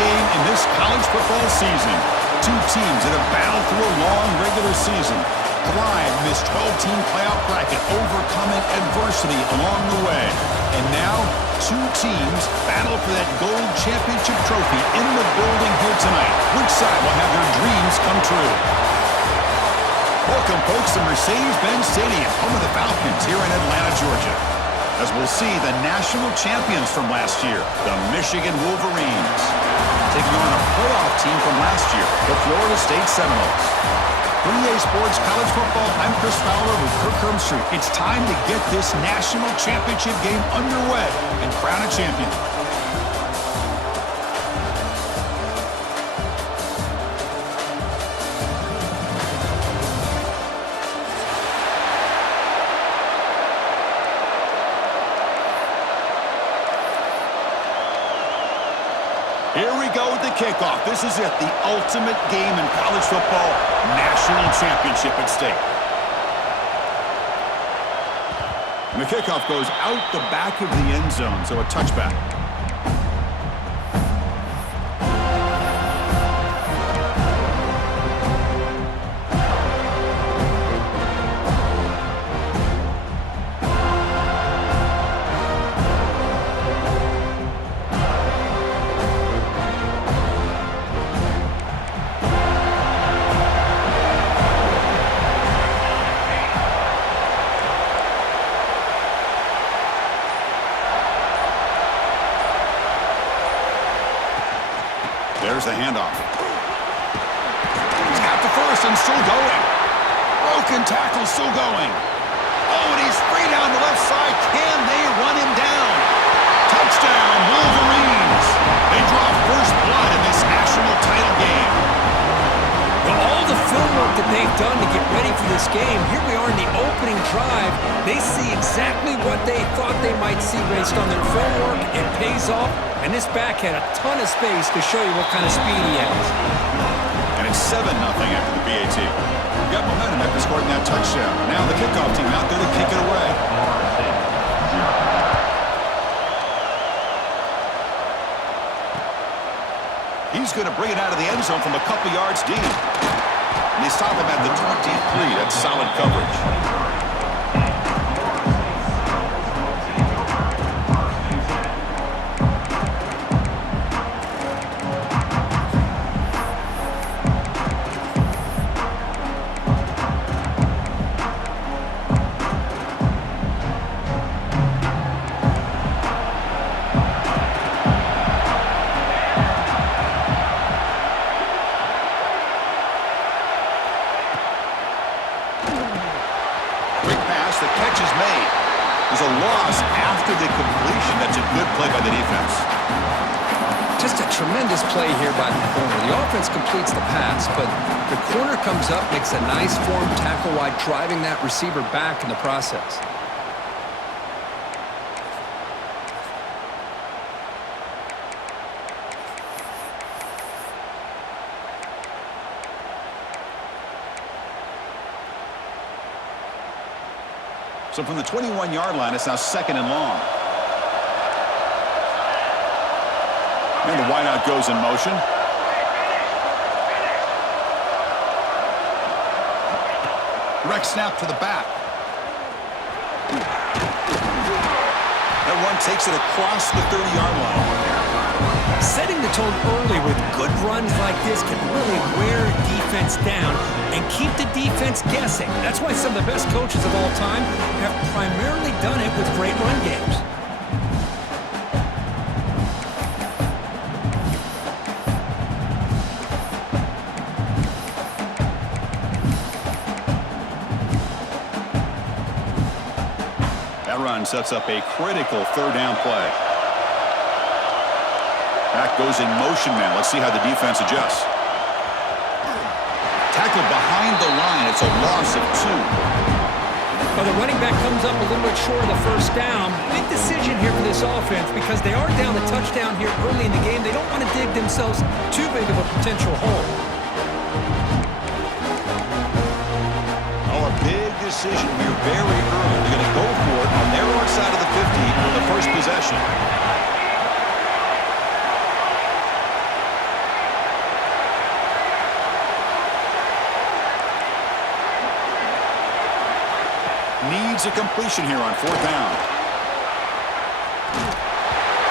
game in this college football season. Two teams that have battled through a long regular season, thrived in this 12-team playoff bracket, overcoming adversity along the way. And now, two teams battle for that gold championship trophy in the building here tonight. Which side will have their dreams come true? Welcome, folks, to Mercedes-Benz Stadium, home of the Falcons here in Atlanta, Georgia, as we'll see the national champions from last year, the Michigan Wolverines, taking on a playoff team from last year, the Florida State Seminoles. For EA Sports College Football, I'm Chris Fowler with Kirk Hermstreet. It's time to get this national championship game underway and crown a champion. Here we go with the kickoff. This is it, the ultimate game in college football, national championship at stake. And the kickoff goes out the back of the end zone, so a touchback. There's the handoff. He's got the first and still going. Broken tackle, still going. Oh, and he's free down the left side. Can they run him down? Touchdown, Wolverines. They draw first blood in this national title game. Well, all the film work that they've done to get ready for this game, here we are in the opening drive. They see exactly what they thought they might see based on their film work. It pays off. And this back had a ton of space to show you what kind of speed he has. And it's 7-0 after the BAT. We've got momentum after scoring that touchdown. Now the kickoff team out there to kick it away. He's going to bring it out of the end zone from a couple yards deep. And they stop him at the 23. That's solid coverage. The catch is made. There's a loss after the completion. That's a good play by the defense. Just a tremendous play here by the corner. The offense completes the pass, but the corner comes up, makes a nice form tackle wide, driving that receiver back in the process. So from the 21-yard line, it's now 2nd and long. And the wideout goes in motion. Direct snap to the back. That run takes it across the 30-yard line. Setting the tone early with good runs like this can really wear a defense down and keep the defense guessing. That's why some of the best coaches of all time have primarily done it with great run games. That run sets up a critical 3rd down play. Back goes in motion now. Let's see how the defense adjusts. Tackled behind the line. It's a loss of 2. Well, the running back comes up a little bit short of the first down. Big decision here for this offense because they are down the touchdown here early in the game. They don't want to dig themselves too big of a potential hole. Oh, a big decision here very early. They're going to go for it on their own side of the 50 on the first possession. finds a completion here on 4th down.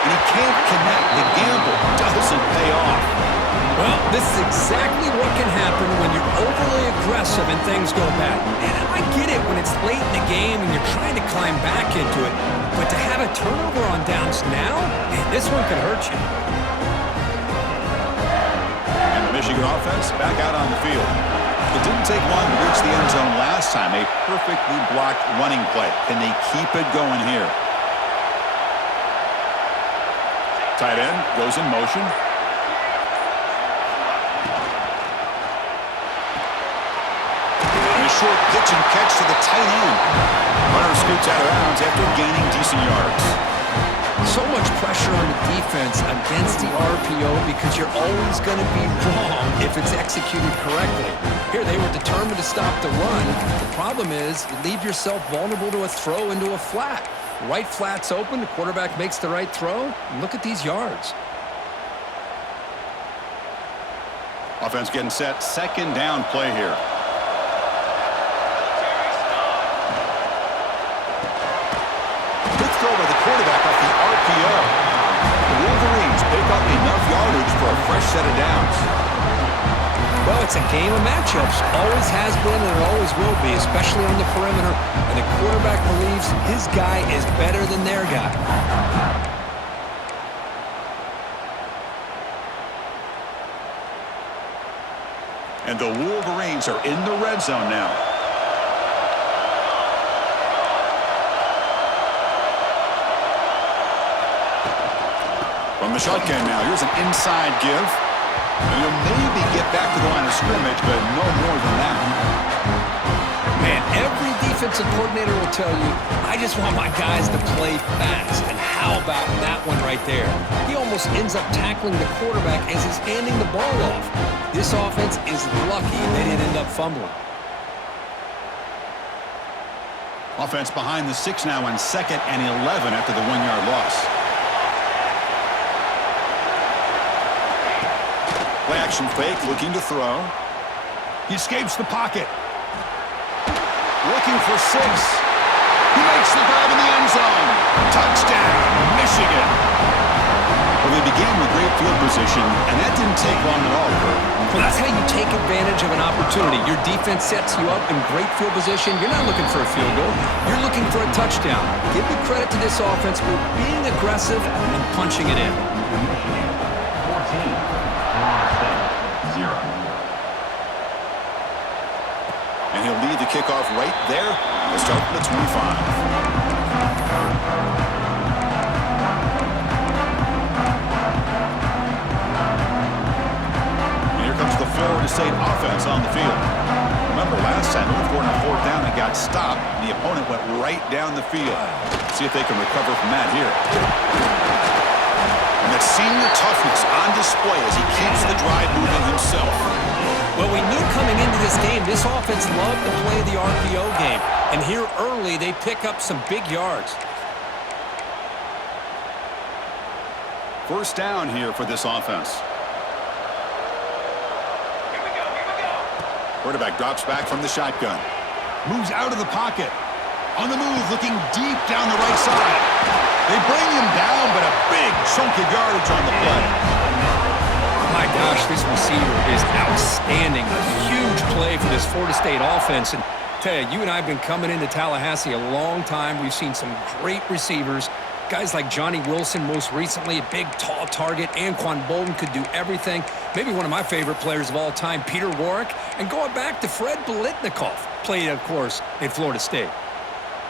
And he can't connect. The gamble doesn't pay off. Well, this is exactly what can happen when you're overly aggressive and things go bad. And I get it when it's late in the game and you're trying to climb back into it. But to have a turnover on downs now, man, this one could hurt you. And the Michigan offense back out on the field. It didn't take long to reach the end zone last time. A perfectly blocked running play. Can they keep it going here? Tight end goes in motion. Short pitch and catch to the tight end. Runner scoots out of bounds after gaining decent yards. So much pressure on the defense against the RPO because you're always going to be wrong if it's executed correctly. Here, they were determined to stop the run. The problem is you leave yourself vulnerable to a throw into a flat. Right flat's open, the quarterback makes the right throw. Look at these yards. Offense getting set. 2nd down play here. Throw by the quarterback off the RPO. The Wolverines pick up enough yardage for a fresh set of downs. Well, it's a game of matchups. Always has been and it always will be, especially on the perimeter. And the quarterback believes his guy is better than their guy. And the Wolverines are in the red zone now. From the shotgun now, here's an inside give. And you'll maybe get back to the line of scrimmage, but no more than that. Man, every defensive coordinator will tell you, I just want my guys to play fast. And how about that one right there? He almost ends up tackling the quarterback as he's handing the ball off. This offense is lucky they didn't end up fumbling. Offense behind the 6 now on 2nd and 11 after the 1-yard loss. Play action fake, looking to throw. He escapes the pocket. Looking for 6. He makes the grab in the end zone. Touchdown, Michigan. Well, they began with great field position, and that didn't take long at all, Kurt. Well, that's how you take advantage of an opportunity. Your defense sets you up in great field position. You're not looking for a field goal. You're looking for a touchdown. Give the credit to this offense for being aggressive and punching it in. 14. And he'll lead the kickoff right there to start the 25. And here comes the Florida State offense on the field. Remember last time, they were on 4th down and got stopped, and the opponent went right down the field. See if they can recover from that here. And that senior toughness on display as he keeps the drive moving himself. Well, we knew coming into this game, this offense loved to play the RPO game. And here early, they pick up some big yards. 1st down here for this offense. Here we go. Quarterback drops back from the shotgun. Moves out of the pocket. On the move, looking deep down the right side. They bring him down, but a big chunk of yardage on the play. My gosh, this receiver is outstanding. A huge play for this Florida State offense. And tell you, you and I have been coming into Tallahassee a long time. We've seen some great receivers. Guys like Johnny Wilson, most recently, a big, tall target. Anquan Bolden could do everything. Maybe one of my favorite players of all time, Peter Warrick. And going back to Fred Biletnikoff, played, of course, at Florida State.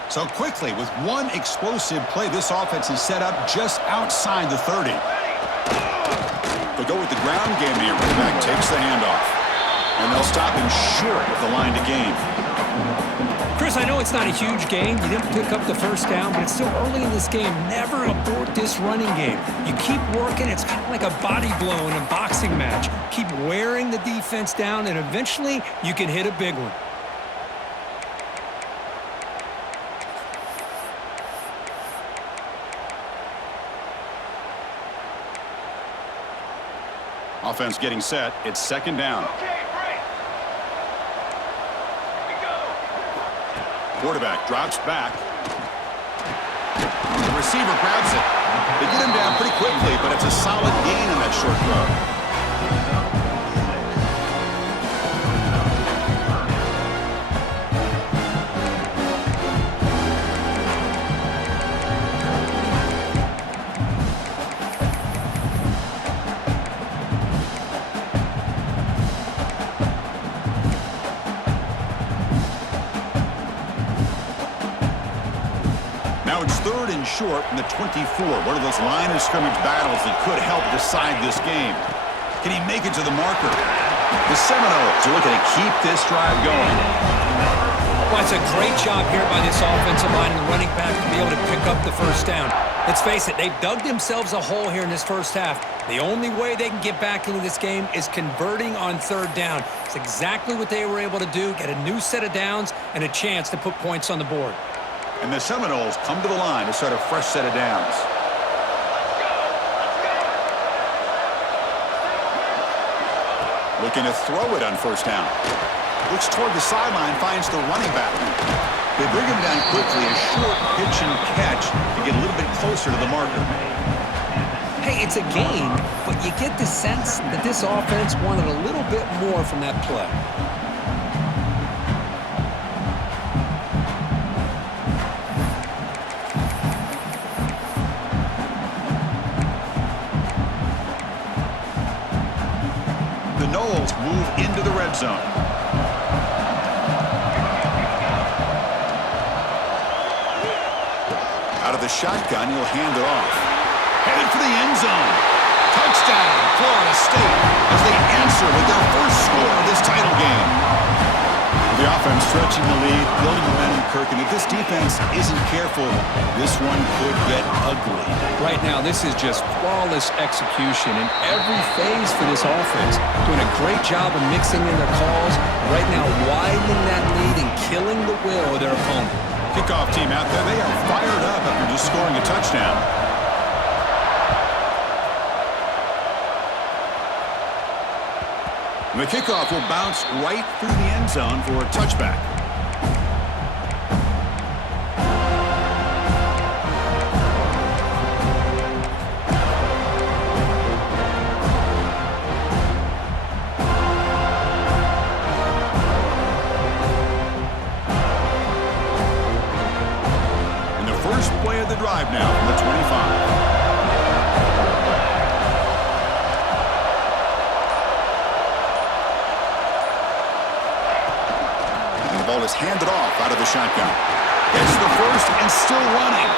So quickly, with one explosive play, this offense is set up just outside the 30. They go with the ground game here. Running back takes the handoff. And they'll stop him short of the line to gain. Chris, I know it's not a huge gain. You didn't pick up the 1st down, but it's still early in this game. Never abort this running game. You keep working. It's kind of like a body blow in a boxing match. Keep wearing the defense down, and eventually you can hit a big one. Offense getting set. It's 2nd down. Okay, break. Here we go. Quarterback drops back. The receiver grabs it. They get him down pretty quickly, but it's a solid gain in that short throw. Now it's 3rd and short from the 24. One of those line of scrimmage battles that could help decide this game. Can he make it to the marker? The Seminoles are looking to keep this drive going. Well, it's a great job here by this offensive line and the running back to be able to pick up the first down. Let's face it, they've dug themselves a hole here in this first half. The only way they can get back into this game is converting on 3rd down. It's exactly what they were able to do, get a new set of downs and a chance to put points on the board. And the Seminoles come to the line to start a fresh set of downs. Looking to throw it on 1st down. Looks toward the sideline, finds the running back. They bring him down quickly, a short pitch and catch to get a little bit closer to the marker. Hey, it's a gain, but you get the sense that this offense wanted a little bit more from that play. The Noles move into the red zone. Out of the shotgun, he'll hand it off. Headed for the end zone. Touchdown, Florida State, as they answer with their first score of this title game. The offense stretching the lead, building momentum, Kirk, and if this defense isn't careful, this one could get ugly. Right now, this is just flawless execution in every phase for this offense. Doing a great job of mixing in their calls. Right now, widening that lead and killing the will of their opponent. Kickoff team out there, they are fired up after just scoring a touchdown. The kickoff will bounce right through the end zone for a touchback. And the first play of the drive now from the 25. Ball is handed off out of the shotgun. It's the first and still running.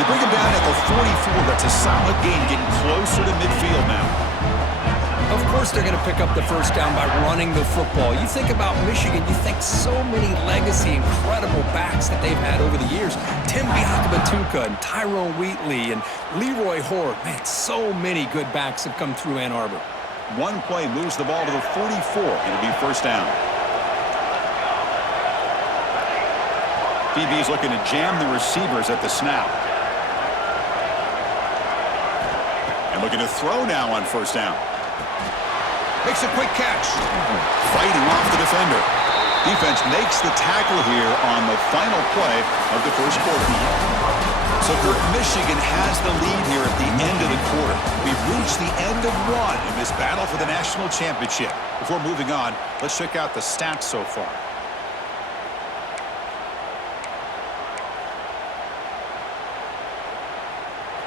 They bring him down at the 44. That's a solid gain, getting closer to midfield now. Of course they're going to pick up the first down by running the football. You think about Michigan, you think so many legacy, incredible backs that they've had over the years. Tim Biakabatuka and Tyrone Wheatley and Leroy Horde. Man, so many good backs have come through Ann Arbor. One play moves the ball to the 44. It'll be first down. DB's looking to jam the receivers at the snap. And looking to throw now on first down. Makes a quick catch. Fighting off the defender. Defense makes the tackle here on the final play of the first quarter. So Michigan has the lead here at the end of the quarter. We've reached the end of one in this battle for the national championship. Before moving on, let's check out the stats so far.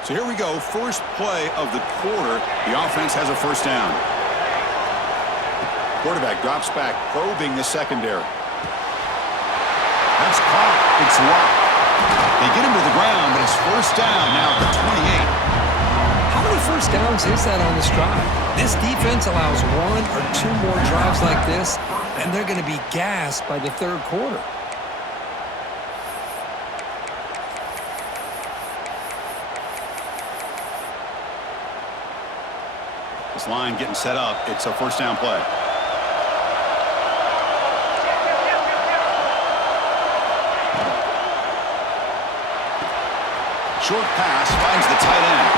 So here we go, first play of the quarter. The offense has a first down. Quarterback drops back, probing the secondary. That's caught. It's locked. They get him to the ground, but it's first down now at the 28. How many first downs is that on this drive? This defense allows 1 or 2 more drives like this, and they're going to be gassed by the third quarter. This line getting set up. It's a first down play. Short pass finds the tight end.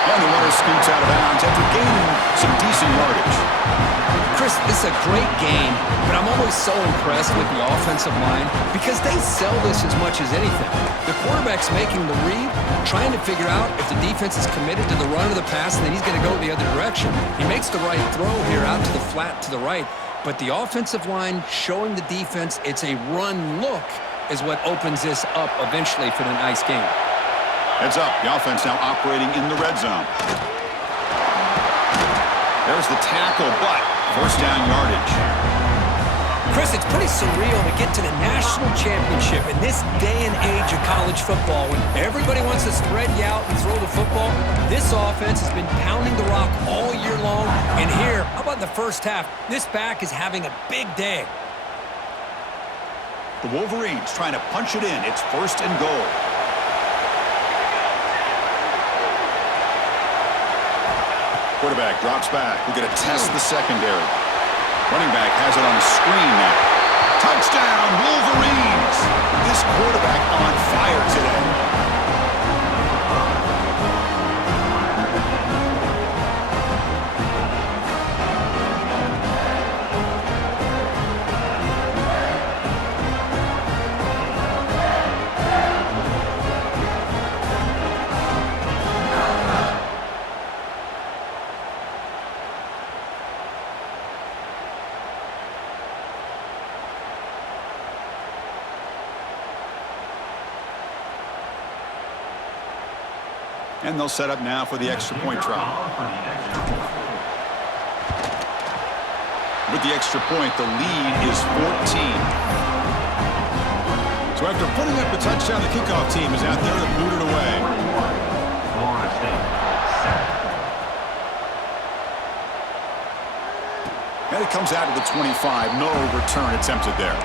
And the runner scoots out of bounds after gaining some decent yardage. Chris, Chris, this is a great game, but I'm always so impressed with the offensive line because they sell this as much as anything. The quarterback's making the read, trying to figure out if the defense is committed to the run or the pass, and then he's going to go the other direction. He makes the right throw here out to the flat to the right, but the offensive line showing the defense it's a run look is what opens this up eventually for the nice game. Heads up, the offense now operating in the red zone. There's the tackle, but first down yardage. Chris, it's pretty surreal to get to the national championship in this day and age of college football when everybody wants to spread you out and throw the football. This offense has been pounding the rock all year long, and here, how about in the first half, this back is having a big day. The Wolverines trying to punch it in. It's first and goal. Quarterback drops back. We're going to test the secondary. Running back has it on the screen now. Touchdown, Wolverines! This quarterback on fire today. And they'll set up now for the extra point try. With the extra point, the lead is 14. So after putting up the touchdown, the kickoff team is out there to boot it away. And it comes out to the 25. No return attempted there.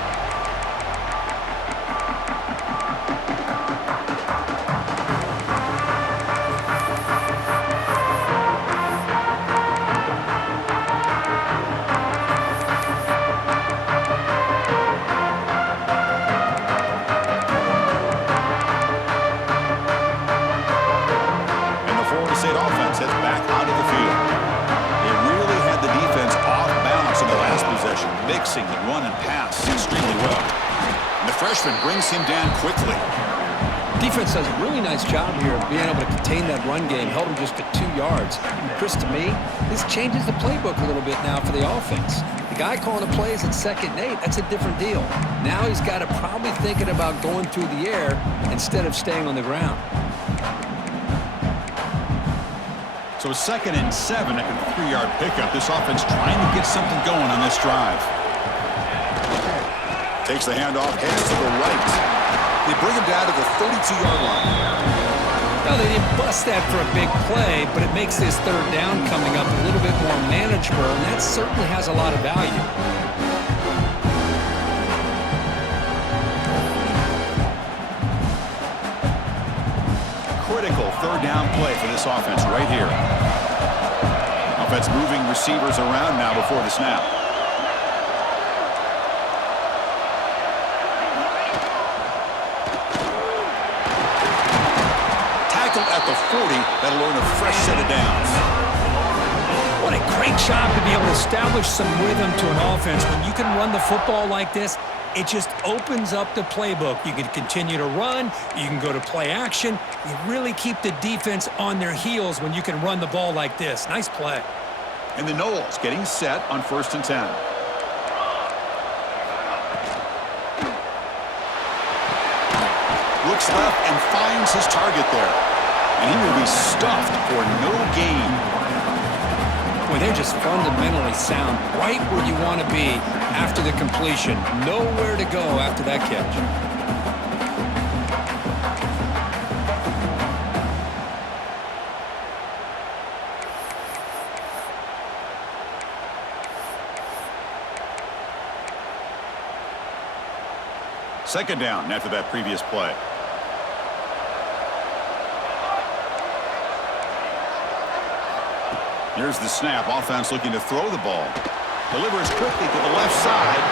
Mixing the run and pass extremely well. And the freshman brings him down quickly. Defense does a really nice job here of being able to contain that run game, held him just at 2 yards. Chris, to me, this changes the playbook a little bit now for the offense. The guy calling the plays at 2nd and 8, that's a different deal. Now he's got to probably thinking about going through the air instead of staying on the ground. So 2nd and 7 after the 3-yard pickup. This offense trying to get something going on this drive. Takes the handoff, heads to the right. They bring him down to the 32-yard line. Well, they didn't bust that for a big play, but it makes this 3rd down coming up a little bit more manageable, and that certainly has a lot of value. Critical 3rd down play for this offense right here. Offense moving receivers around now before the snap. Tackled at the 40. That'll earn a fresh set of downs. What a great job to be able to establish some rhythm to an offense. When you can run the football like this, it just opens up the playbook. You can continue to run. You can go to play action. You really keep the defense on their heels when you can run the ball like this. Nice play. And the Noles getting set on 1st and 10. Looks left and finds his target there. And he will be stuffed for no gain. Well, they're just fundamentally sound right where you want to be after the completion. Nowhere to go after that catch. Second down after that previous play. Here's the snap. Offense looking to throw the ball. Delivers quickly to the left side.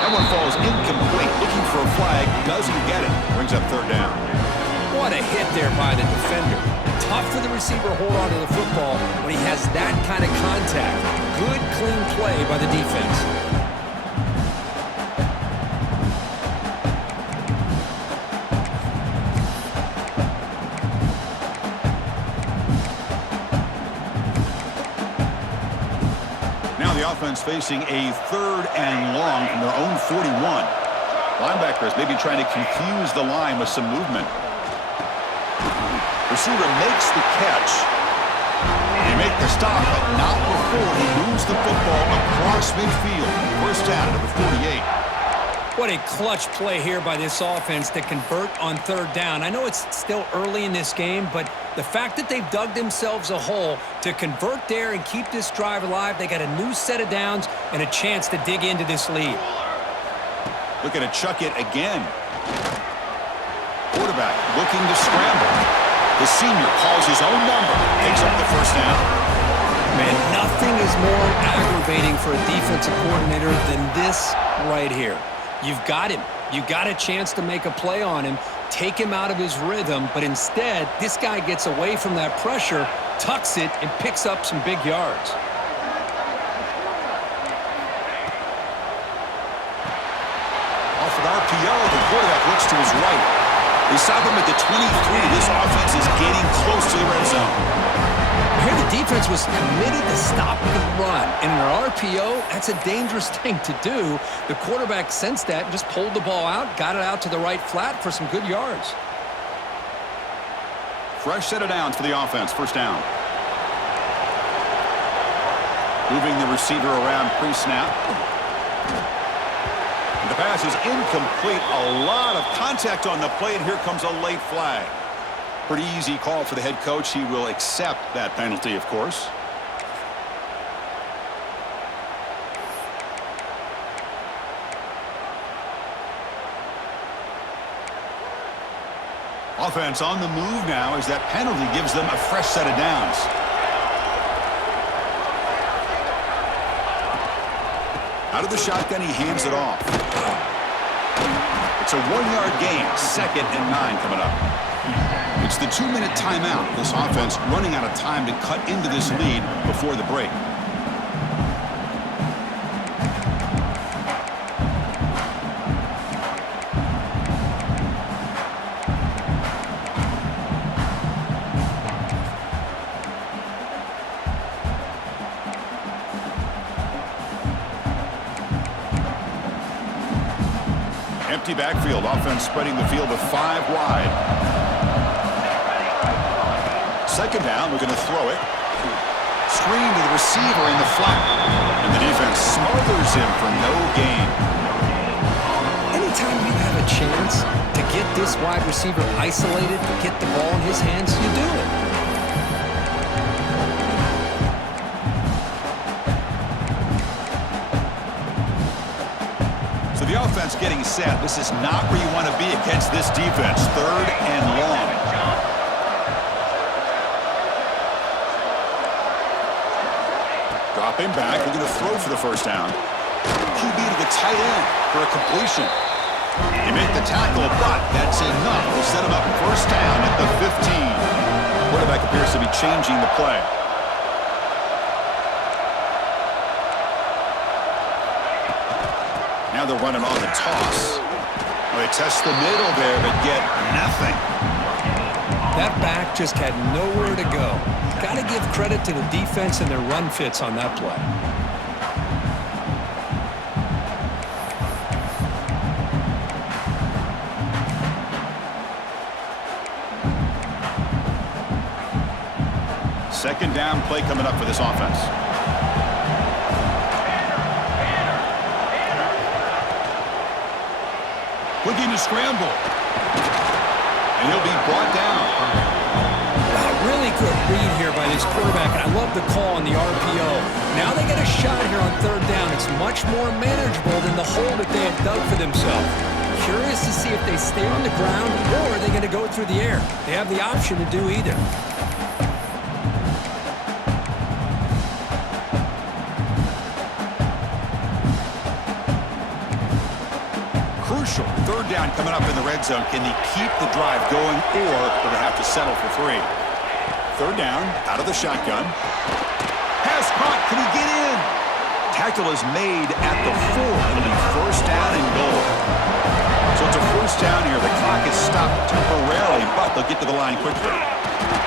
That one falls incomplete. Looking for a flag. Doesn't get it. Brings up 3rd down. What a hit there by the defender. Tough for the receiver to hold on to the football when he has that kind of contact. Good, clean play play by the defense. Now the offense facing a 3rd and long from their own 41. Linebackers maybe trying to confuse the line with some movement. Receiver makes the catch. They make the stop, but not before he moves the football across midfield. First down at the 48. What a clutch play here by this offense to convert on 3rd down. I know it's still early in this game, but the fact that they've dug themselves a hole to convert there and keep this drive alive, they got a new set of downs and a chance to dig into this lead. Looking to chuck it again. Quarterback looking to scramble. The senior calls his own number, takes up the first down. Man, nothing is more aggravating for a defensive coordinator than this right here. You've got him. You got a chance to make a play on him, take him out of his rhythm, but instead, this guy gets away from that pressure, tucks it, and picks up some big yards. Off an RPO, the quarterback looks to his right. They stop him at the 23. This offense is getting close to the red zone. Here the defense was committed to stop the run. In an RPO, that's a dangerous thing to do. The quarterback sensed that and just pulled the ball out, got it out to the right flat for some good yards. Fresh set of downs for the offense. First down. Moving the receiver around pre-snap. The pass is incomplete. A lot of contact on the play, and here comes a late flag. Pretty easy call for the head coach. He will accept that penalty, of course. Offense on the move now as that penalty gives them a fresh set of downs. Out of the shotgun, he hands it off. It's a 1-yard gain, 2nd and 9 coming up. It's the 2-minute timeout. This offense running out of time to cut into this lead before the break. Empty backfield. Offense spreading the field to 5 wide. 2nd down. We're going to throw it. Screen to the receiver in the flat. And the defense smothers him for no gain. Anytime you have a chance to get this wide receiver isolated, to get the ball in his hands, you do it. So the offense getting set. This is not where you want to be against this defense. 3rd and long. Dropping back. We're going to throw for the first down. QB to the tight end for a completion. They make the tackle, but that's enough to set him up first down at the 15. Quarterback appears to be changing the play. Now they're running on the toss. Well, they test the middle there, but get nothing. That back just had nowhere to go. Got to give credit to the defense and their run fits on that play. Second down play coming up for this offense. Looking to scramble. And he'll be brought down. Really good read here by this quarterback, and I love the call on the RPO. Now they get a shot here on 3rd down. It's much more manageable than the hole that they had dug for themselves. Curious to see if they stay on the ground or are they going to go through the air. They have the option to do either. Crucial. 3rd down coming up in the red zone. Can they keep the drive going, or will they have to settle for 3? 3rd down, out of the shotgun. Pass caught. Can he get in? tackle is made at the 4. It'll be first down and goal. So it's a first down here. The clock is stopped temporarily, but they'll get to the line quickly.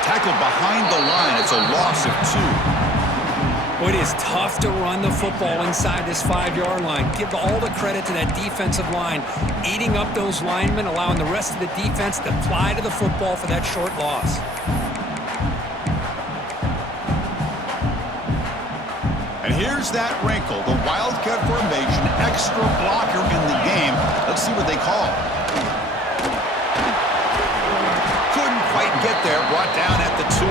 Tackled behind the line. It's a loss of 2. Well, it is tough to run the football inside this 5-yard line. Give all the credit to that defensive line, eating up those linemen, allowing the rest of the defense to fly to the football for that short loss. And here's that wrinkle, the Wildcat formation, extra blocker in the game. Let's see what they call. Couldn't quite get there, brought down at the 2.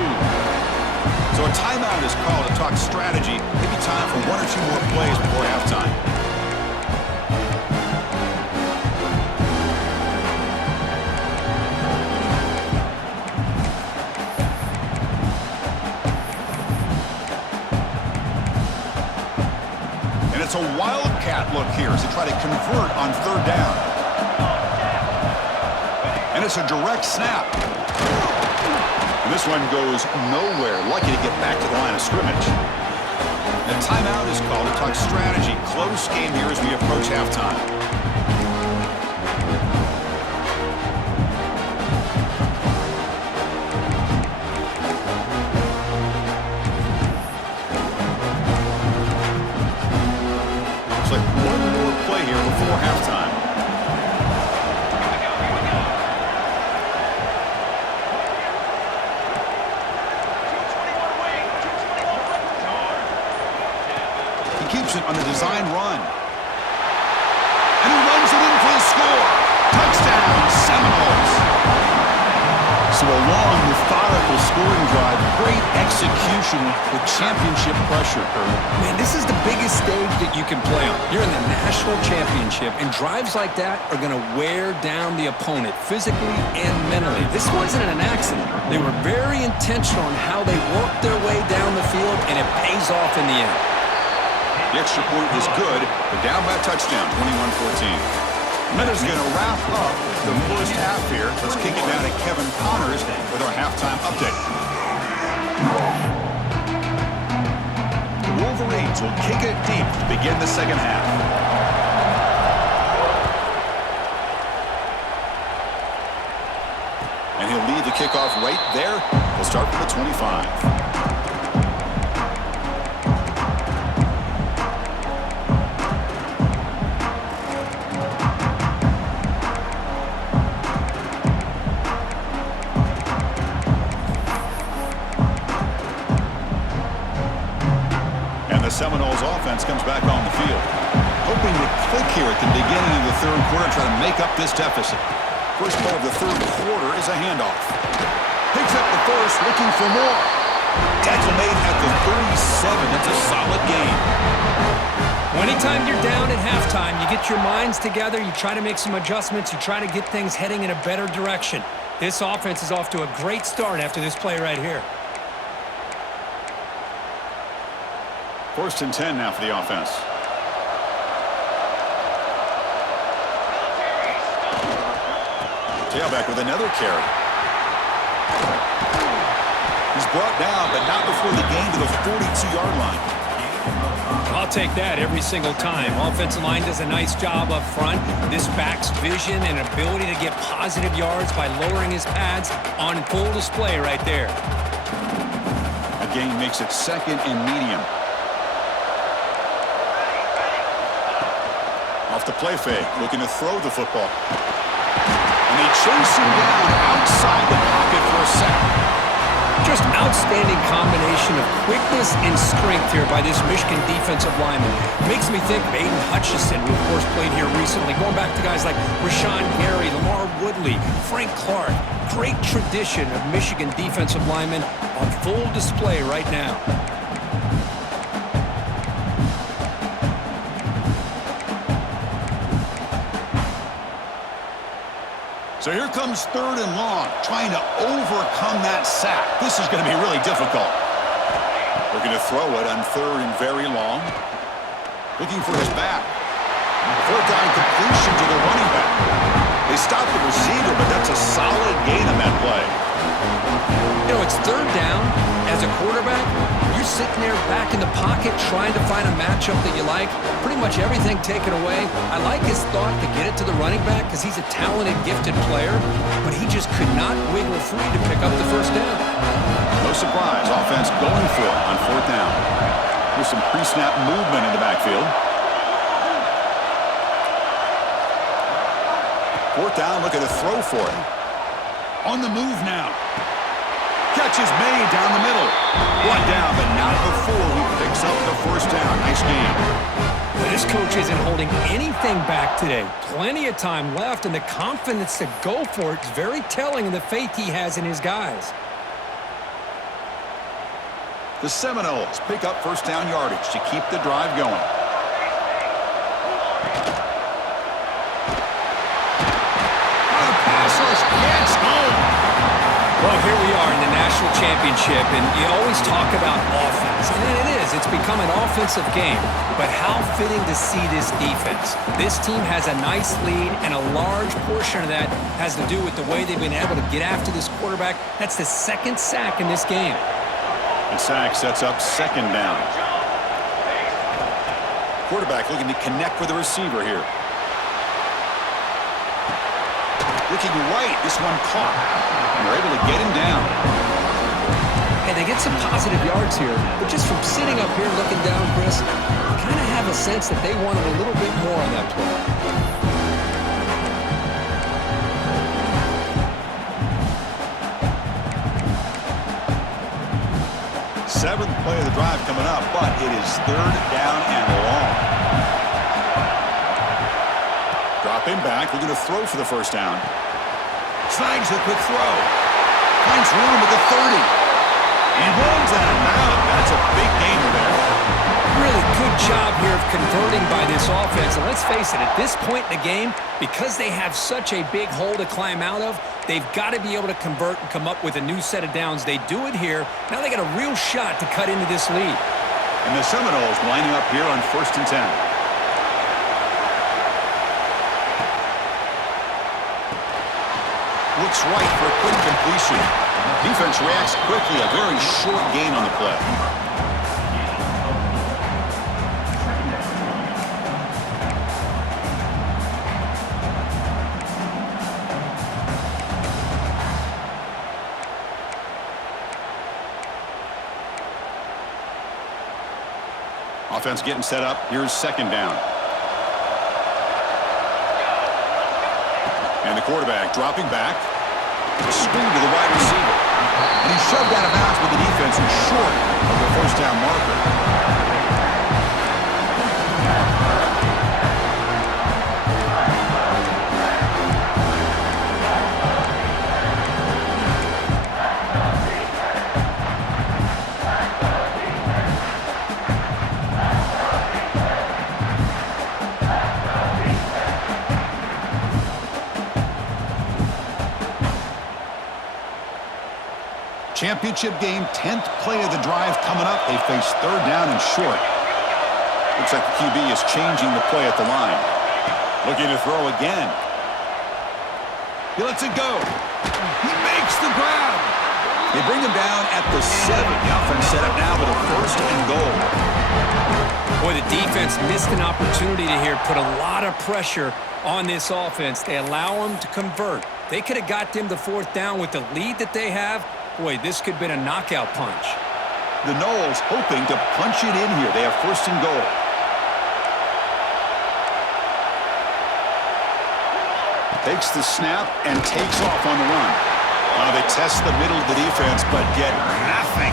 So a timeout is called to talk strategy. Maybe time for 1 or 2 more plays before halftime. And it's a Wildcat look here as they try to convert on 3rd down. And it's a direct snap. And this one goes nowhere. Lucky to get back to the line of scrimmage. And timeout is called to talk strategy. Close game here as we approach halftime. Looks like one more play here before halftime. Keeps it on the design run. And he runs it in for the score. Touchdown, Seminoles. So a long, methodical scoring drive. Great execution with championship pressure, Kurt. Man, this is the biggest stage that you can play on. You're in the national championship, and drives like that are going to wear down the opponent physically and mentally. This wasn't an accident. They were very intentional in how they worked their way down the field, and it pays off in the end. The extra point is good, but down by a touchdown, 21-14. Minutes going to wrap up the first half here. Let's kick it down to Kevin Connors with our halftime update. The Wolverines will kick it deep to begin the second half. And he'll lead the kickoff right there. We'll start from the 25. Seminoles offense comes back on the field. Hoping to click here at the beginning of the 3rd quarter, try to make up this deficit. First play of the 3rd quarter is a handoff. Picks up the first, looking for more. Tackle made at the 37. That's a solid game. Well, anytime you're down at halftime, you get your minds together, you try to make some adjustments, you try to get things heading in a better direction. This offense is off to a great start after this play right here. 1st and 10 now for the offense. Tailback with another carry. He's brought down, but not before the gain to the 42-yard line. I'll take that every single time. Offensive line does a nice job up front. This back's vision and ability to get positive yards by lowering his pads on full display right there. A gain makes it 2nd and medium. Off the play fake, looking to throw the football. And they chase him down outside the pocket for a sack. Just outstanding combination of quickness and strength here by this Michigan defensive lineman. Makes me think of Aiden Hutchinson, who of course played here recently. Going back to guys like Rashawn Gary, Lamar Woodley, Frank Clark. Great tradition of Michigan defensive linemen on full display right now. So here comes 3rd and long, trying to overcome that sack. This is going to be really difficult. Looking to throw it on 3rd and very long. Looking for his back. 4th down completion to the running back. They stopped the receiver, but that's a solid gain on that play. You know, it's 3rd down. As a quarterback, you're just sitting there back in the pocket trying to find a matchup that you like. Pretty much everything taken away. I like his thought to get it to the running back because he's a talented, gifted player, but he just could not wiggle free to pick up the first down. No surprise, offense going for it on fourth down. With some pre-snap movement in the backfield. Fourth down, looking to throw for it. On the move now. Catch is made down the middle. One down, but not before he picks up the first down. Nice game. Well, this coach isn't holding anything back today. Plenty of time left, and the confidence to go for it is very telling of the faith he has in his guys. The Seminoles pick up first down yardage to keep the drive going. Gets home. Well, here we are in the national championship, and you always talk about offense. And it is. It's become an offensive game. But how fitting to see this defense. This team has a nice lead, and a large portion of that has to do with the way they've been able to get after this quarterback. That's the second sack in this game. The sack sets up second down. Quarterback looking to connect with the receiver here. Looking right, this one caught. And they're able to get him down. Hey, they get some positive yards here, but just from sitting up here looking down, Chris, you kind of have a sense that they wanted a little bit more on that play. Seventh play of the drive coming up, but it is third down and long. Dropping back, looking to throw for the first down. Snags a quick throw. Finds room at the 30. And runs out of bounds. That's a big gainer there. Really good job here of converting by this offense. And let's face it, at this point in the game, because they have such a big hole to climb out of, they've got to be able to convert and come up with a new set of downs. They do it here. Now they got a real shot to cut into this lead. And the Seminoles lining up here on 1st and 10. Looks right for a quick completion. Defense reacts quickly. A very short gain on the play. Offense getting set up. Here's second down. And the quarterback dropping back. Screen to the wide receiver. And he's shoved out of bounds with the defense who's short of the first down marker. Championship game, 10th play of the drive coming up. They face third down and short. Looks like the QB is changing the play at the line. Looking to throw again. He lets it go. He makes the grab. They bring him down at the 7. The offense set up now with a first and goal. Boy, the defense missed an opportunity to here put a lot of pressure on this offense. They allow them to convert. They could have got them to fourth down with the lead that they have. Boy, this could have been a knockout punch. The Noles hoping to punch it in here. They have first and goal. Takes the snap and takes off on the run. They test the middle of the defense, but get nothing.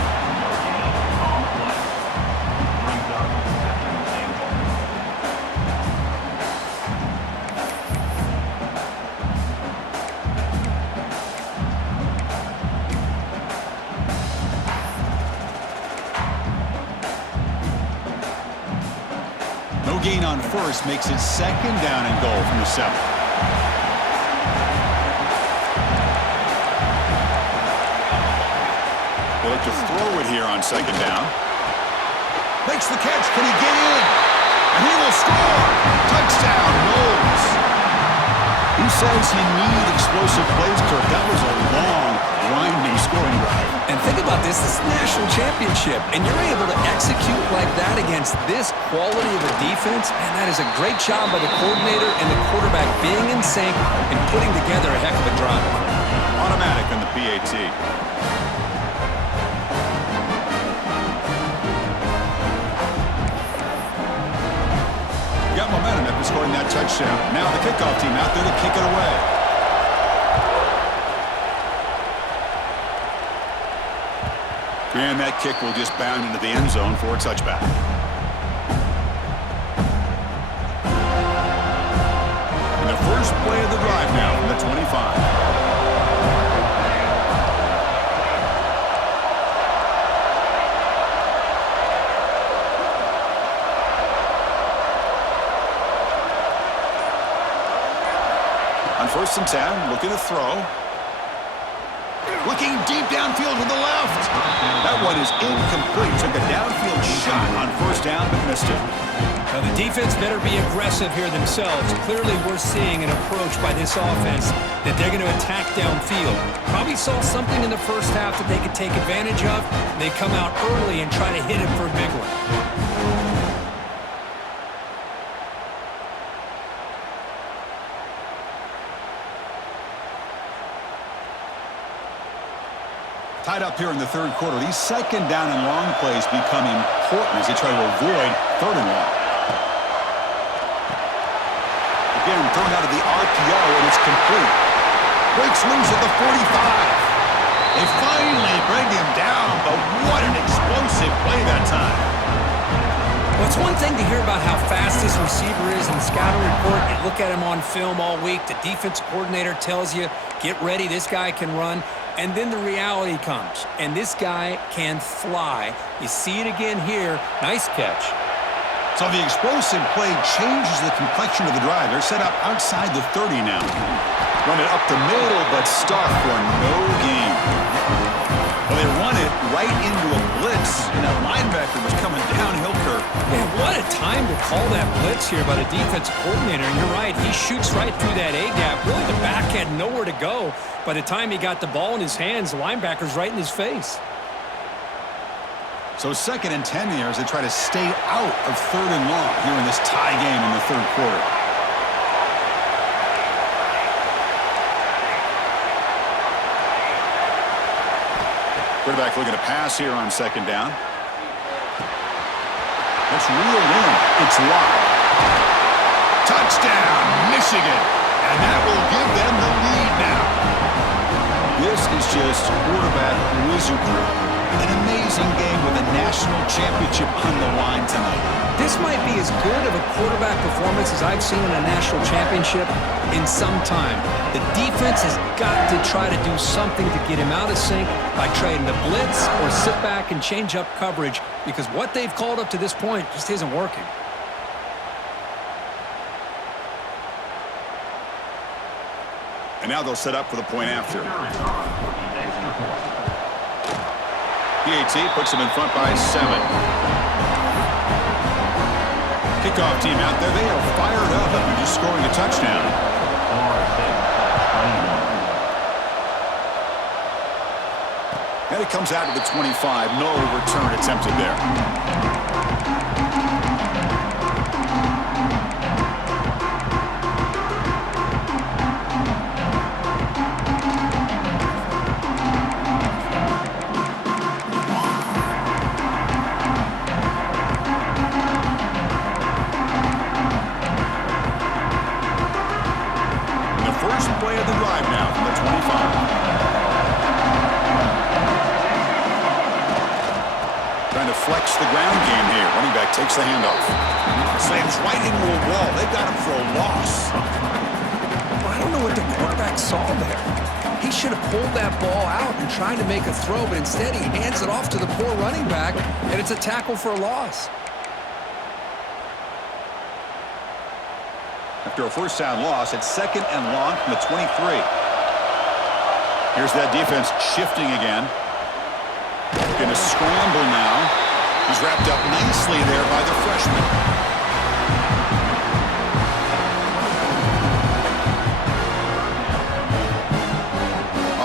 No gain on first makes it second down and goal from the 7. They look to throw it here on second down. Makes the catch. Can he get in? And he will score. Touchdown, Noles. Who says you need explosive plays, Kirk? That was a long grinding scoring drive. And think about this is a national championship, and you're able to execute like that against this quality of a defense, and that is a great job by the coordinator and the quarterback being in sync and putting together a heck of a drive. Automatic on the PAT. Got momentum after scoring that touchdown. Now the kickoff team out there to kick it away. And that kick will just bound into the end zone for a touchback. And the first play of the drive now from the 25. On 1st and 10, looking to throw. Looking deep downfield to the left. That one is incomplete. Took a downfield shot on 1st down, but missed it. Now the defense better be aggressive here themselves. Clearly we're seeing an approach by this offense that they're going to attack downfield. Probably saw something in the first half that they could take advantage of. They come out early and try to hit it for a big one. Tied up here in the 3rd quarter. These 2nd down and long plays become important as they try to avoid 3rd and long. Again, thrown out of the RPO, and it's complete. Breaks loose at the 45. They finally bring him down, but what an explosive play that time. Well, it's one thing to hear about how fast this receiver is in the scouting report. You look at him on film all week. The defense coordinator tells you, get ready, this guy can run. And then the reality comes, and this guy can fly. You see it again here. Nice catch. So the explosive play changes the complexion of the drive. They're set up outside the 30 now. Run it up the middle, but stuck for no gain. Well, they run it right into a blitz, and that linebacker was coming downhill curve. Man, what a time to call that blitz here by the defensive coordinator. And you're right, he shoots right through that A-gap. Really, the back had nowhere to go. By the time he got the ball in his hands, the linebacker's right in his face. So 2nd and 10 here as they try to stay out of 3rd and long here in this tie game in the 3rd quarter. Quarterback looking to pass here on 2nd down. Let's reel in. It's wide. Touchdown, Michigan. And that will give them the lead now. This is just quarterback wizardry. An amazing game with a national championship on the line tonight. This might be as good of a quarterback performance as I've seen in a national championship in some time. The defense has got to try to do something to get him out of sync by trading the blitz or sit back and change up coverage, because what they've called up to this point just isn't working. And now they'll set up for the point after. PAT puts them in front by 7. Kickoff team out there. They are fired up after just scoring a touchdown. And it comes out to the 25. No return attempted there. Play of the drive now from the 25. Trying to flex the ground game here. Running back takes the handoff. Slams right into a wall. They got him for a loss. I don't know what the quarterback saw there. He should have pulled that ball out and tried to make a throw, but instead he hands it off to the poor running back, and it's a tackle for a loss. After a 1st down loss, it's 2nd and long from the 23. Here's that defense shifting again. Going to scramble now. He's wrapped up nicely there by the freshman.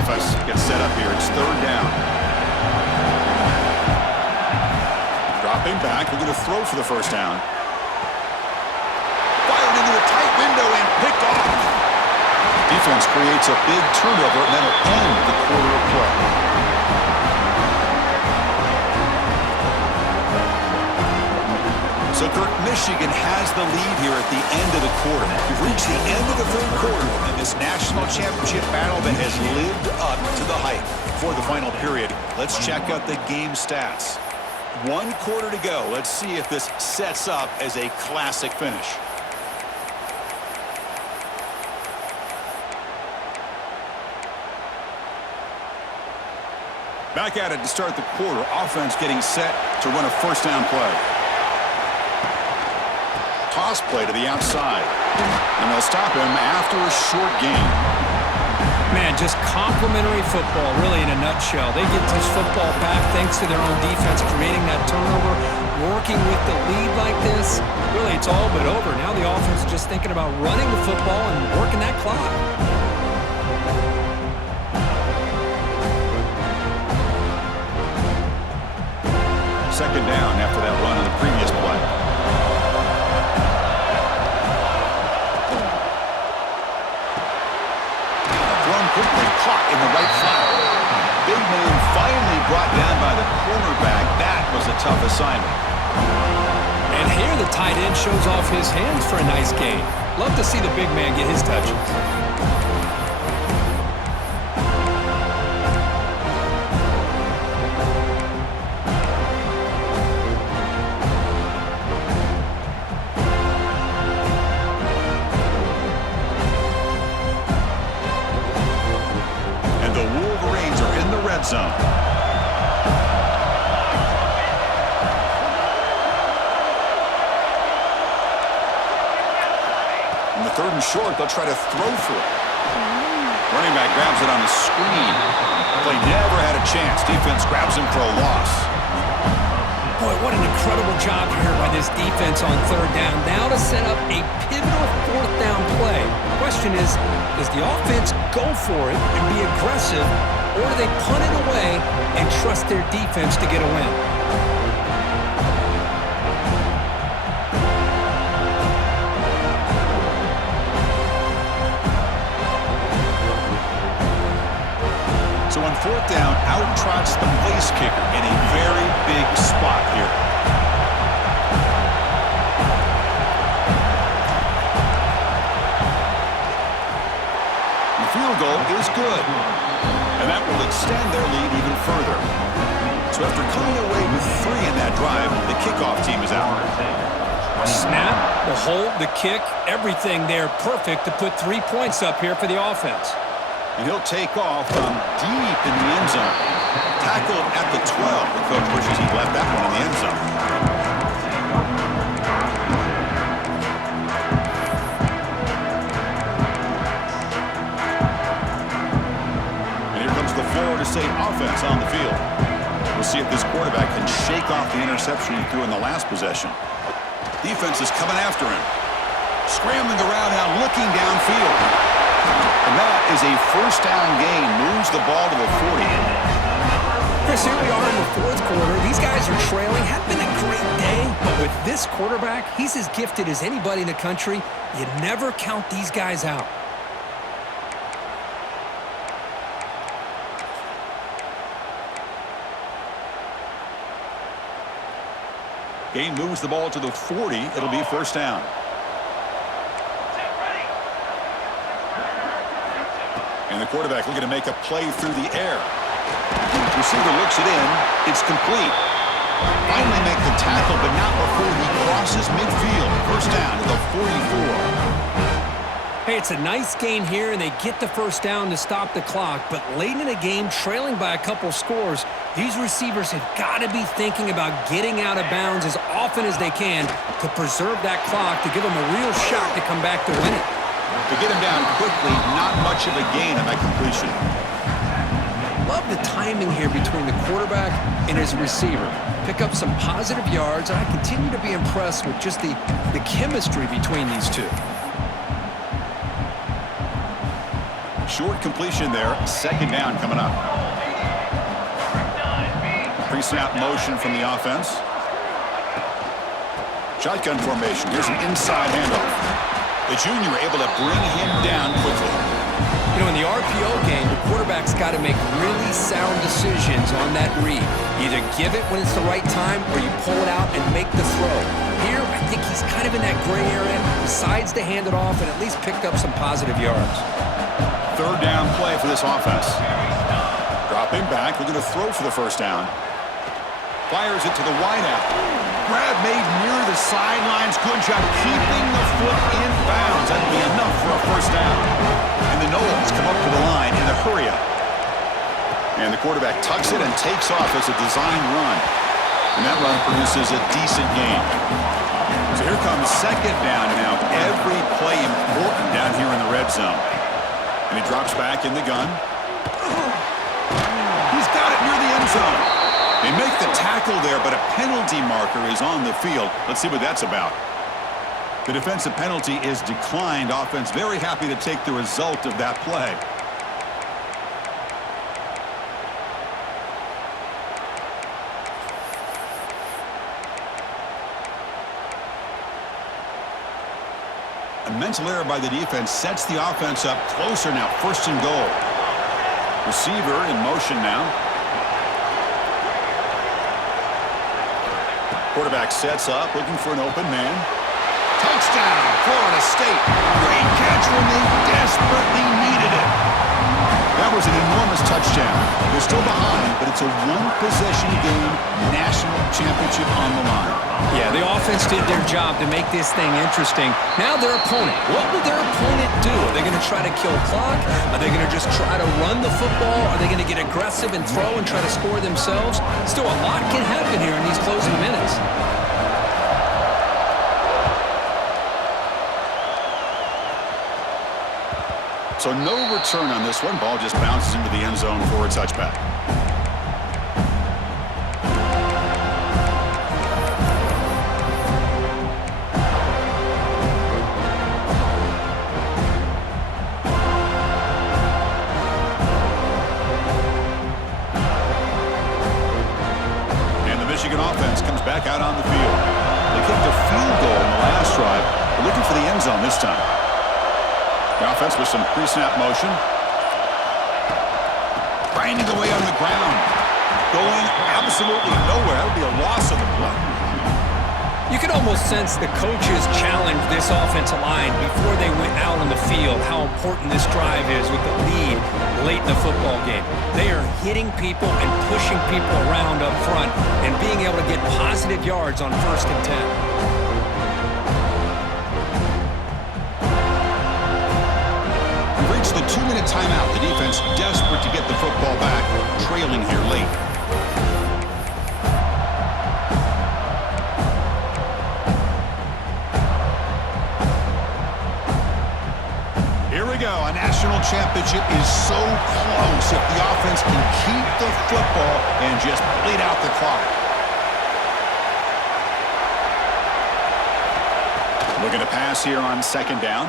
Offense gets set up here. throw for the first down. Fired into a tight window and picked off. Defense creates a big turnover, and that'll end the quarter of play. So, Kirk, Michigan has the lead here at the end of the quarter. We've reached the end of the third quarter in this national championship battle that has lived up to the hype. For the final period, let's check out the game stats. 1 quarter to go. Let's see if this sets up as a classic finish. Back at it to start the quarter. Offense getting set to run a first down play. Toss play to the outside. And they'll stop him after a short gain. Man, just complimentary football, really, in a nutshell. They get this football back thanks to their own defense, creating that turnover, working with the lead like this. Really, it's all but over. Now the offense is just thinking about running the football and working that clock. Second down after that run on the previous play. Thrown quickly, caught in the right flat. Big man finally brought down by the cornerback. That was a tough assignment. And here the tight end shows off his hands for a nice gain. Love to see the big man get his touches. Zone. In the third and short, they'll try to throw for it. Running back grabs it on the screen. Play never had a chance. Defense grabs him for a loss. Boy, what an incredible job here by this defense on third down. Now to set up a pivotal fourth down play. Question is, does the offense go for it and be aggressive, or do they punt it away and trust their defense to get a win? So on fourth down, out trots the place kicker in a very big spot here. The field goal is good. And that will extend their lead even further. So after coming away with 3 in that drive, the kickoff team is out. Snap, the hold, the kick, everything there perfect to put 3 points up here for the offense. And he'll take off from deep in the end zone. Tackled at the 12. The coach wishes he left that one in the end zone. Florida State offense on the field. We'll see if this quarterback can shake off the interception he threw in the last possession. Defense is coming after him. Scrambling around now, looking downfield. And that is a first down gain. Moves the ball to the 40. Chris, here we are in the fourth quarter. These guys are trailing. Had been a great day, but with this quarterback, he's as gifted as anybody in the country. You never count these guys out. Gain moves the ball to the 40. It'll be first down. And the quarterback looking to make a play through the air. Receiver looks it in. It's complete. Finally make the tackle, but not before he crosses midfield. First down to the 44. Hey, it's a nice gain here, and they get the first down to stop the clock. But late in the game, trailing by a couple scores, these receivers have got to be thinking about getting out of bounds as often as they can to preserve that clock, to give them a real shot to come back to win it. To get him down quickly, not much of a gain on that completion. Love the timing here between the quarterback and his receiver. Pick up some positive yards, and I continue to be impressed with just the chemistry between these two. Short completion there. Second down coming up. Pre-snap motion from the offense. Shotgun formation. Here's an inside handoff. The junior able to bring him down quickly. You know, in the RPO game, the quarterback's got to make really sound decisions on that read. Either give it when it's the right time or you pull it out and make the throw. Here, I think he's kind of in that gray area, decides to hand it off and at least picked up some positive yards. Third down play for this offense. Dropping back, looking to throw for the first down. Fires it to the wideout. Grab made near the sidelines. Good job keeping the foot in bounds. That'll be enough for a first down. And the Knowles come up to the line in the hurry-up. And the quarterback tucks it and takes off as a design run. And that run produces a decent gain. So here comes second down now. Every play important down here in the red zone. And he drops back in the gun. He's got it near the end zone. They make the tackle there, but a penalty marker is on the field. Let's see what that's about. The defensive penalty is declined. Offense very happy to take the result of that play. A mental error by the defense sets the offense up closer now. First and goal. Receiver in motion now. Quarterback sets up, looking for an open man. Touchdown, Florida State. Great catch when they desperately needed it. That was an enormous touchdown. They're still behind, but it's a one-possession game, national championship on the line. Yeah, the offense did their job to make this thing interesting. Now their opponent. What will their opponent do? Are they going to try to kill clock? Are they going to just try to run the football? Are they going to get aggressive and throw and try to score themselves? Still, a lot can happen here in these closing minutes. So no return on this one. Ball just bounces into the end zone for a touchback. And the Michigan offense comes back out on the field. They kicked a field goal in the last drive. They're looking for the end zone this time. The offense with some pre-snap motion. Grinding away on the ground. Going absolutely nowhere. That would be a loss of the play. You can almost sense the coaches challenged this offensive line before they went out on the field, how important this drive is with the lead late in the football game. They are hitting people and pushing people around up front and being able to get positive yards on 1st and 10. Reached the 2-minute timeout. The defense desperate to get the football back, trailing here late. Here we go. A national championship is so close if the offense can keep the football and just bleed out the clock. Looking to pass here on second down.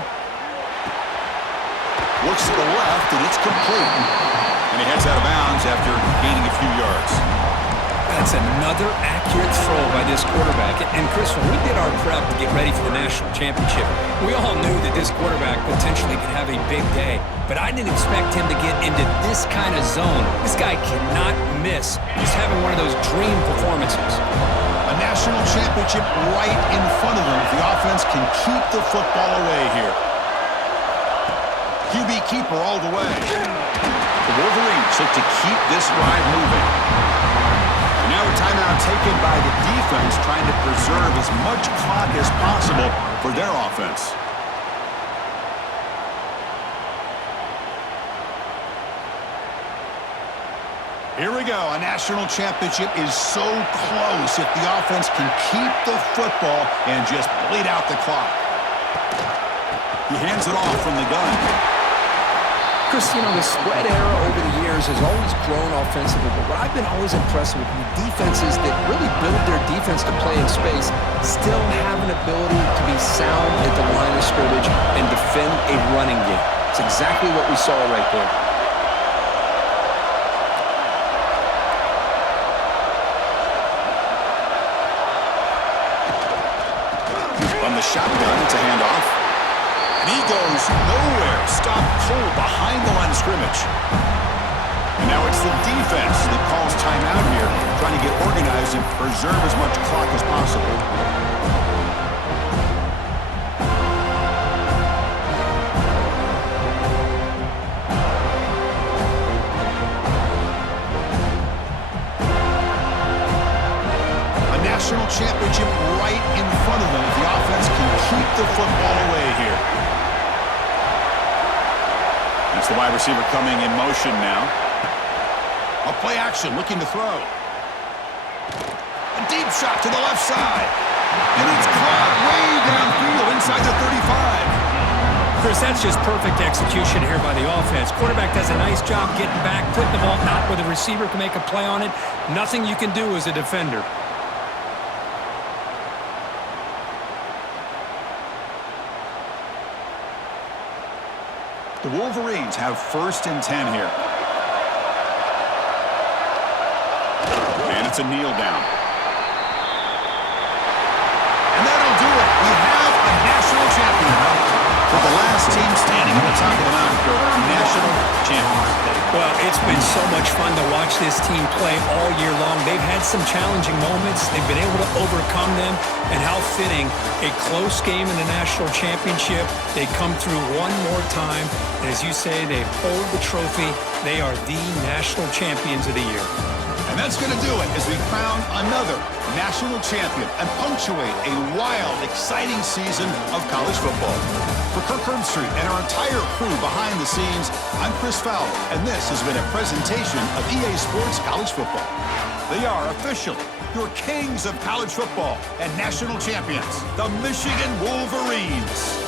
Looks to the left, and it's complete. And he heads out of bounds after gaining a few yards. That's another accurate throw by this quarterback. And Chris, when we did our prep to get ready for the national championship, we all knew that this quarterback potentially could have a big day. But I didn't expect him to get into this kind of zone. This guy cannot miss. He's having one of those dream performances. A national championship right in front of him if the offense can keep the football away here. QB keeper all the way. The Wolverines look to keep this drive moving. And now a timeout taken by the defense, trying to preserve as much clock as possible for their offense. Here we go. A national championship is so close if the offense can keep the football and just bleed out the clock. He hands it off from the gun. Chris, you know, the spread era over the years has always grown offensively, but what I've been always impressed with defenses that really build their defense to play in space still have an ability to be sound at the line of scrimmage and defend a running game. It's exactly what we saw right there. shotgun. It's a handoff. And he goes nowhere. Stopped cold behind the line of scrimmage. And now it's the defense that calls timeout here, trying to get organized and preserve as much clock as possible. National championship right in front of them if the offense can keep the football away here. That's the wide receiver coming in motion now. A play action, looking to throw. A deep shot to the left side. And it's caught way downfield inside the 35. Chris, that's just perfect execution here by the offense. Quarterback does a nice job getting back, putting the ball out where the receiver can make a play on it. Nothing you can do as a defender. The Wolverines have 1st and 10 here. And it's a kneel down. And that'll do it. We have a national champion. With the last team standing at the top of the mountain for national champions. Well, it's been so much fun to watch this team play all year long. They've had some challenging moments. They've been able to overcome them. And how fitting, a close game in the national championship. They come through one more time. And as you say, they hold the trophy. They are the national champions of the year. And that's going to do it as we crown another national champion and punctuate a wild, exciting season of college football. For Kirk Herbstreit and our entire crew behind the scenes, I'm Chris Fowler, and this has been a presentation of EA Sports College Football. They are officially your kings of college football and national champions, the Michigan Wolverines.